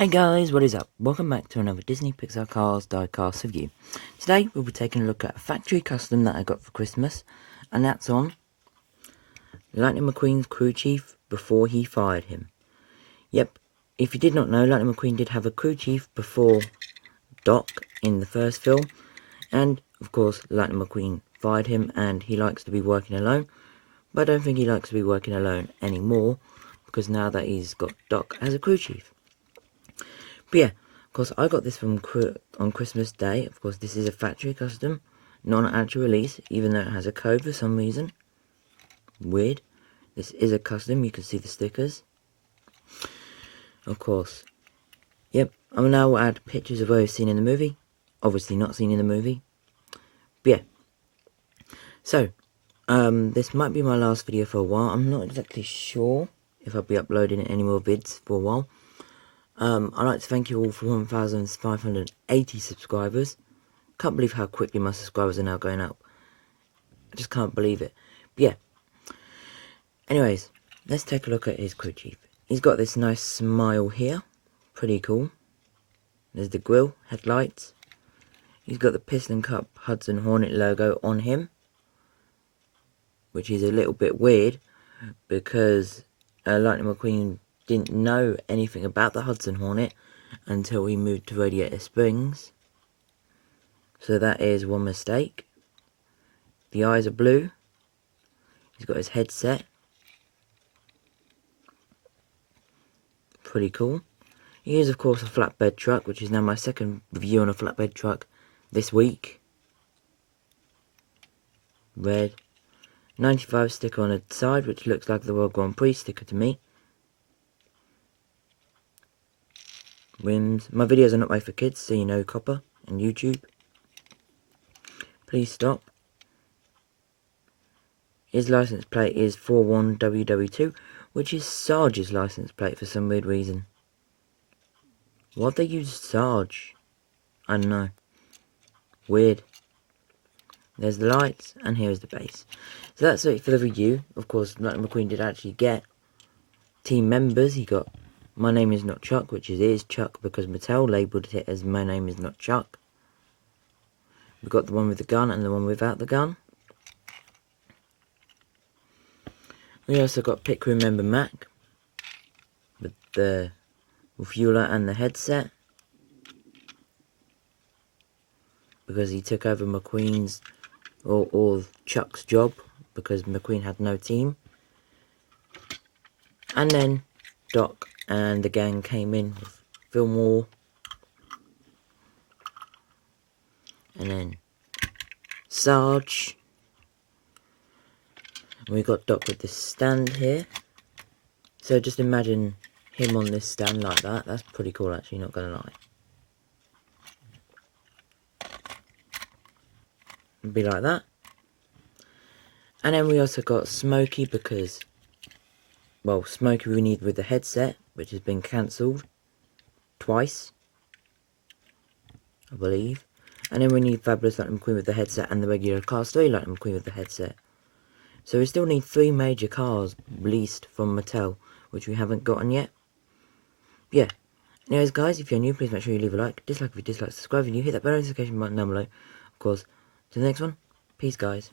Hey guys, what is up? Welcome back to another Disney Pixar Cars Diecast review. Today we'll be taking a look at a factory custom that I got for Christmas, and that's on Lightning McQueen's crew chief before he fired him. Yep, if you did not know, Lightning McQueen did have a crew chief before Doc in the first film, and of course Lightning McQueen fired him and he likes to be working alone, but I don't think he likes to be working alone anymore because now that he's got Doc as a crew chief. But yeah, of course, I got this on Christmas Day. Of course, this is a factory custom, not an actual release, even though it has a code for some reason. Weird. This is a custom, you can see the stickers. Of course. Yep, I will now add pictures of what I've seen in the movie. Obviously not seen in the movie. But yeah. So, this might be my last video for a while. I'm not exactly sure if I'll be uploading any more vids for a while. I'd like to thank you all for 1,580 subscribers. Can't believe how quickly my subscribers are now going up. I just can't believe it. But yeah. Anyways, let's take a look at his crew chief. He's got this nice smile here. Pretty cool. There's the grille, headlights. He's got the Piston Cup Hudson Hornet logo on him, which is a little bit weird because Lightning McQueen didn't know anything about the Hudson Hornet until he moved to Radiator Springs. So that is one mistake. The eyes are blue. He's got his headset. Pretty cool. He is of course a flatbed truck, which is now my second review on a flatbed truck this week. Red. 95 sticker on the side, which looks like the World Grand Prix sticker to me. Rims. My videos are not made for kids, so you know, copper and YouTube. Please stop. His license plate is 41WW2, which is Sarge's license plate for some weird reason. Why'd they use Sarge? I don't know. Weird. There's the lights, and here's the base. So that's it for the review. Of course, Lightning McQueen did actually get team members. He got My Name Is Not Chuck, which is Chuck because Mattel labelled it as My Name Is Not Chuck. We've got the one with the gun and the one without the gun. We also got Pit Crew member Mac with the refueler and the headset, because he took over McQueen's or Chuck's job because McQueen had no team. And then Doc and the gang came in with Fillmore. And then Sarge. And we got Doc with this stand here. So just imagine him on this stand like that. That's pretty cool actually, not gonna lie. It'd be like that. And then we also got Smokey because, well, Smokey we need with the headset, which has been cancelled twice, I believe. And then we need Fabulous Lightning McQueen with the headset and the regular Cars 3 Lightning McQueen with the headset. So we still need 3 major cars released from Mattel, which we haven't gotten yet. Yeah. Anyways guys, if you're new, please make sure you leave a like. Dislike if you dislike, subscribe if you hit that bell notification button down below. Of course, to the next one. Peace guys.